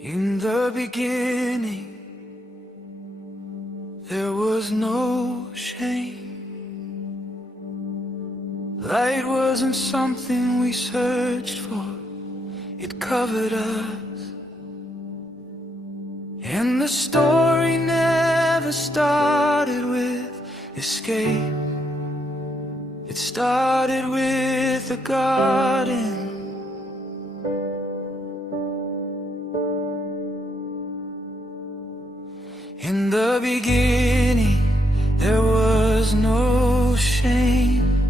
In the beginning, there was no shame. Light wasn't something we searched for, it covered us. And the story never started with escape. It started with a garden. In the beginning, there was no shame,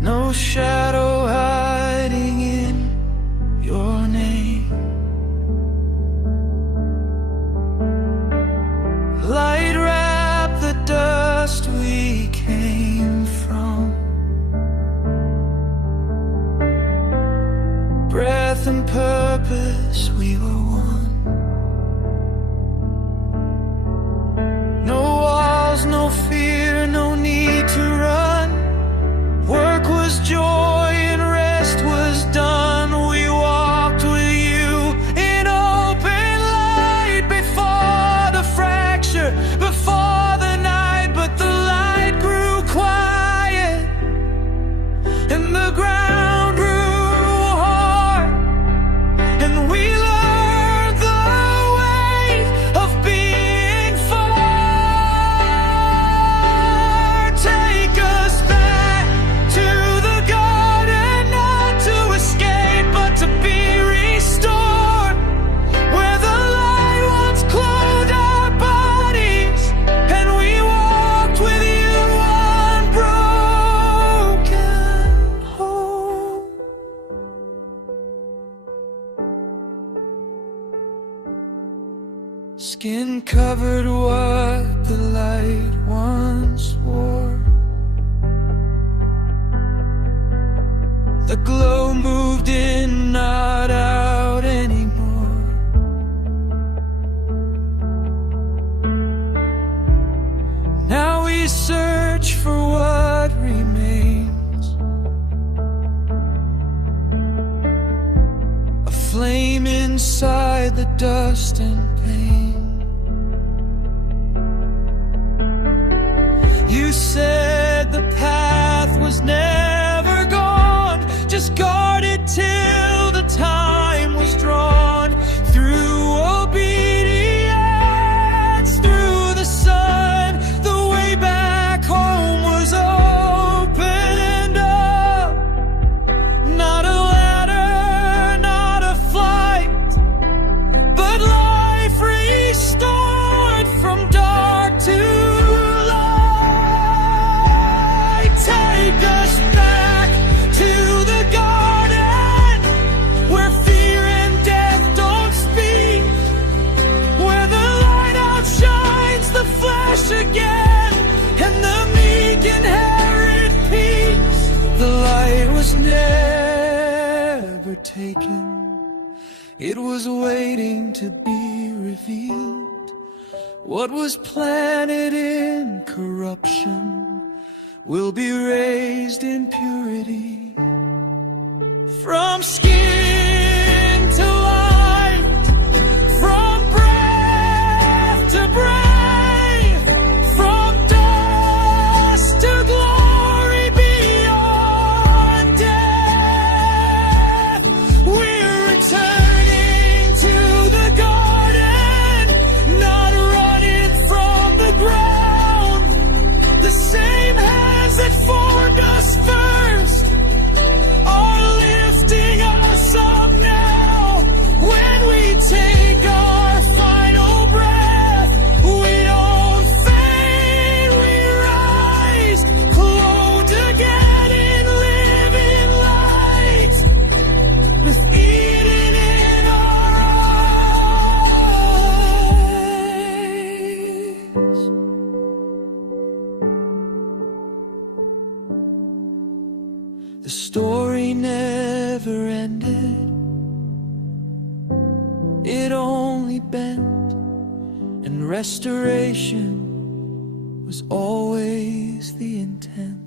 no shadow hiding in your name. Light wrapped the dust we came from. Breath and purpose, we were one. No fear, no need to run. Work was joy and rest was done. We walked with you in open light, before the fracture, before the night. But the light grew quiet and the ground grew hard, and we learned the way of being far. Skin covered what the light once wore. The glow moved in, not out anymore. Now we search for what remains, a flame inside the dust and pain. You said the path was never gone, just guarded till the time was drawn. Through obedience, through the sun, the way back home was opened up. Not a ladder, not a flight, but life restored from dark to take us back to the garden, where fear and death don't speak, where the light outshines the flesh again, and the meek inherit peace. The light was never taken, it was waiting to be revealed. What was planted in corruption will be raised in purity. From skin to light, from breath to breath, from dust to glory beyond death. We're returning to the garden, not running from the ground. The same that formed us first are lifting us up now. When we take our final breath, we don't fade, we rise, clothed again in living light, with Eden in our eyes. The story never ended, it only bent, and restoration was always the intent.